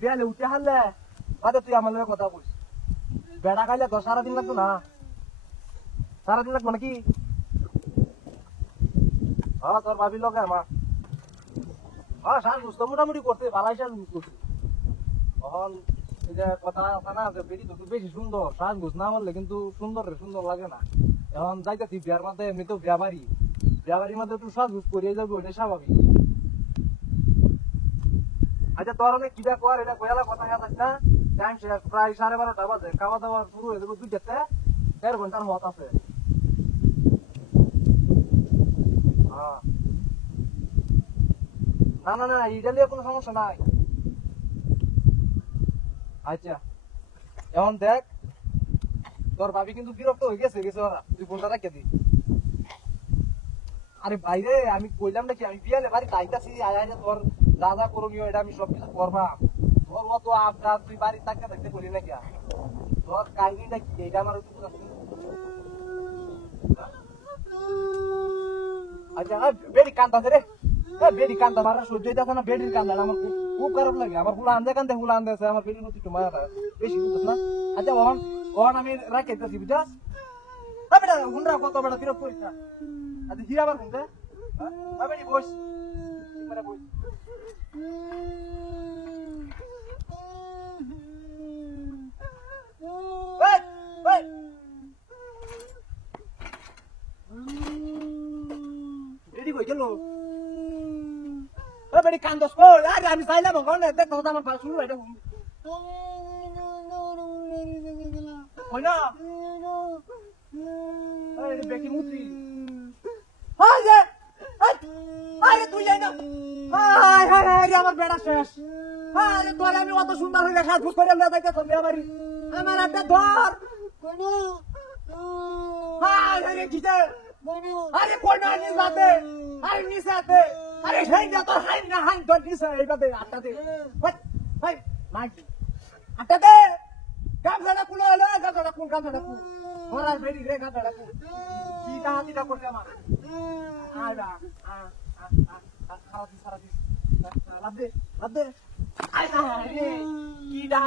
বিয়ালে উঠে হারলে বাদে তুই আমার লগে কথা বলিস বেড়া খাইলে তো সারাদিন লাগতো না সারাদিন লাগবো নাকি তোর ভাবির লগে আমার সাজ তো মোটামুটি করতে ভালাই সাজ করছে তখন এই যে কথা না বেশি তো বেশি সুন্দর সাজ ঘুষ না মারলে কিন্তু সুন্দর লাগে না এখন যাইতেছি বিয়ার মধ্যে এমনি তো বিয়াবাড়ির মধ্যে একটু সাজ ঘুষ করিয়ে যাবো ওইটা স্বাভাবিক। আচ্ছা তোর অনেক কিটা কর এটা কয়ালা কথা যাস না টাইম শেষ প্রায় 12:30 বাজে খাওয়া দাওয়া শুরু হয়ে যাবে 2:00 1.5 ঘন্টার মত আছে। না না এটা নিয়ে কোনো সমস্যা নাই। আচ্ছা এখন দেখ তোর ভাবি কিন্তু বিরক্ত হয়ে গেছে ওরা তুই ফোনটা রাখে দি। আরে বাইরে আমি কইলাম নাকি আমি বিয়ালে বাড়ি যাইতাছি আয় তোর দাদা করণীয় এটা আমি সবকিছু করবা তোর অত আবদার তুই বাড়ি থাকতে করি নাকি তোর কাহিনীটা কি এটা আমার আচ্ছা বেড়ি কান্দাছে রে বেড়ি কান্দা মারা সহ্য হইতেছে না বেড়ির কান্দা আমার খুব খারাপ লাগে আমার হুলা আন্দে কান্দে হুলা আন্দেছে আমার বেড়ির প্রতি একটু মায়া বেশি বুঝছ না। আচ্ছা ওহন আমি রাখাইতেছি বুঝাস বেটা হুন্ডা কত বেটা বিরক্ত করিস না। আচ্ছা হিরা আবার শুনতে বেড়ি বস বস রেডি কই গেল বেড়ি কান্দস আরে আমি চাইলাম দেখ আমার শুরু এটা হয় না বেটি মুত্রি আরে তুই যাই না আমার বেড়া শেষ আরে তোর আমি অত সুন্দর হইলে সাত ফুট করে যাইতে তো বিয়াবাড়ি আমার একটা ধর আরে কিসে আরে কোন নিস বাতে আরে নিসাতে আরে সেই যা তোর হাই না হাই তোর নিসা এইভাবে আটাতে ভাই মাগি আটাতে গামছাটা কুলো হলো গামছাটা কুল ওরা বেরি রে গামছাটা কুল কিটা করতে আমার আইবা সারা দিস লাভ দে আয় কিটা